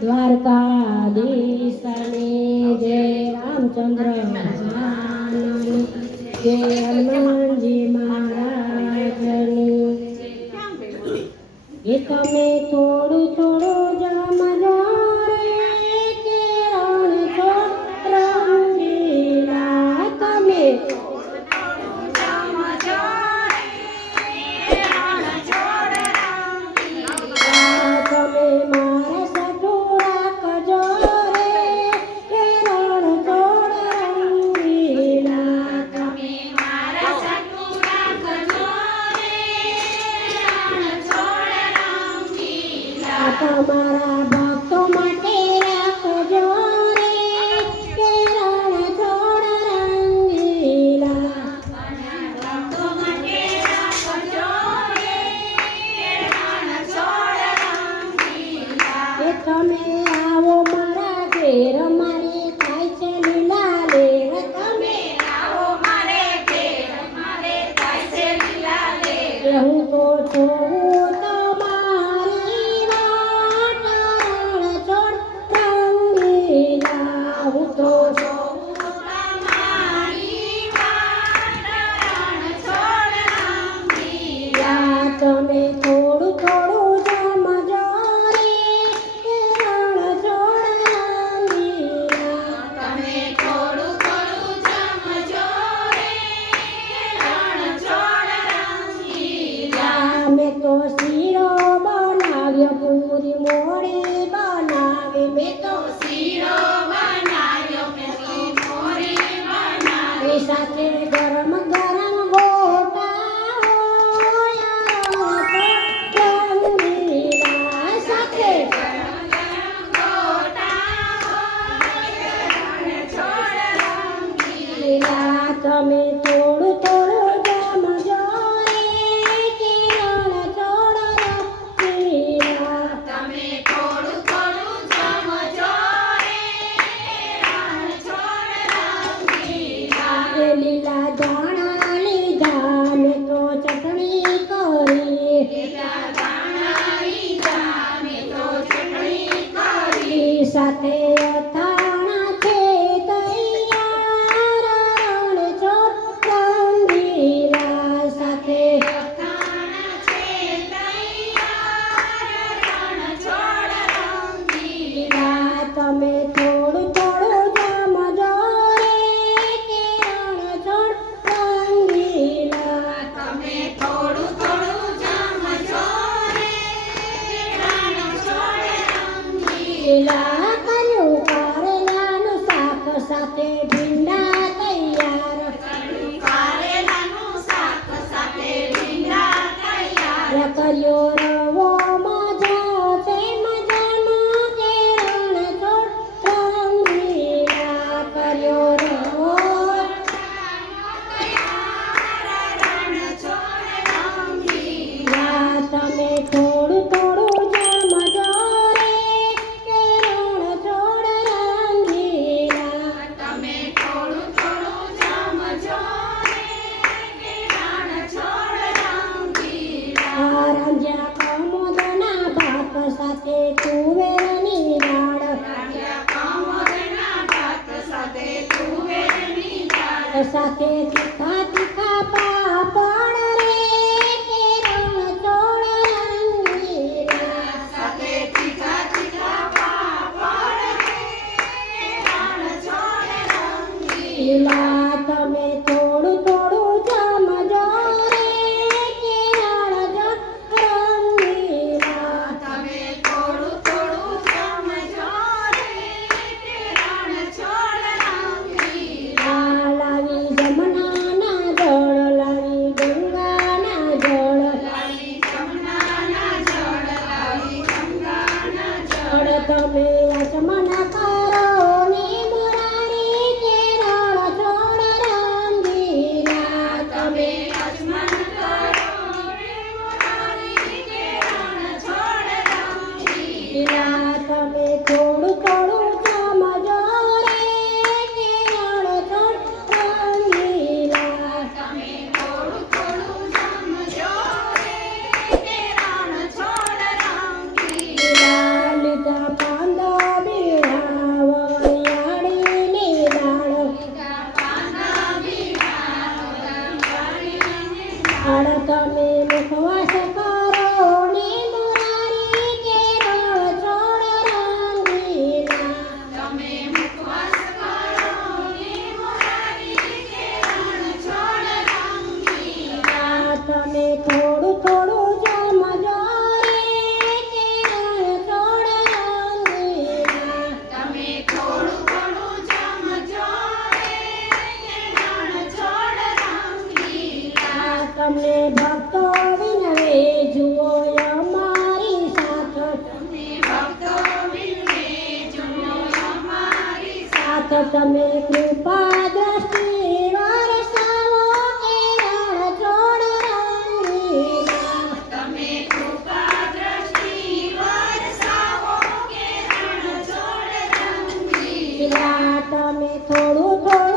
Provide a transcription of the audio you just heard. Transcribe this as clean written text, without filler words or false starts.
દ્વારકાધીશને જય રામચંદ્ર ભગવાનની જય હનુમાનજી મહારાજની એ તમે થોડું થોડું જમજો રે કે રણ છોડ રંગીલા તમે તમારા ભક્તો માટે રાખજો રે કે રણ છોડ રંગીલા ભક્તો માટે રાખજો રે કે રણ છોડ રંગીલા એ તમે આવો મારા ઘેર મારે થાય છે લીલા લેર તમે આવો મારે ઘેર મારે થાય છે લીલા લેર હું તો છું તમે થોડું થોડું જમજો રે કે રણ છોડ રંગીલા તમે થોડું થોડું જમજો રે કે રણ છોડ રંગીલા મેં તો શીરો બનાવ્યો પૂરી મોડી બનાવી મેં તો શીરો બનાવ્યો મેં તો મોડી બનાવી સાથે ગરમ ગરમ ગોટા તમે થોડું થોડું જમજો રે કે રણ છોડ રંગીલા તમે થોડું થોડું જમજો રે રણ છોડ રંગીલા એ લીલા દાણા લીધા મેં તો ચટણી કરી લીલા દાણા લીધા મેં તો ચટણી કરી સાથે અથાણા છે તમે થોડું થોડું જમજો રે કે રણ છોડ રંગીલા તમે થોડું થોડું જમજો રે કે રણ છોડ રંગીલા કર્યું કારેલાનું શાક સાથે ભીંડા તૈયાર કર્યું કારેલાનું શાક સાથે ભીંડા તૈયાર કર્યો રવો મજો છે મજાનો કે રણ છોડ રંગીલા કર્યો રવો રણ છોડ રંગીલા તમે થોડું થોડું જમજો રે કે રણ છોડ રંગીલા તમે થોડું થોડું જમજો રે કે રણ છોડ રંગીલા રાંધ્યા બાળ તમે મુખવાસ કરો ને મુરારી કે રણ છોડ રંગીલા તમે મુખવાસ કરો ને મુરારી કે રણછોડ રંગીલા. તમે થોડું થોડું જમજો રે કે રણ છોડ રંગીલા તમે થોડું થોડું જમજો રે કે રણછોડ રંગીલા. તમને ભક્તો વિનવે જુઓ અમારી સાથ તમે ભક્તો વિનવે જુઓ અમારી સાથ તમે કૃપા દ્રષ્ટિ વરસાવો કે રણ છોડ રંગીલા તમે કૃપા દ્રષ્ટિ વરસાવો કે રણછોડ રંગીલા. તમે થોડું થોડું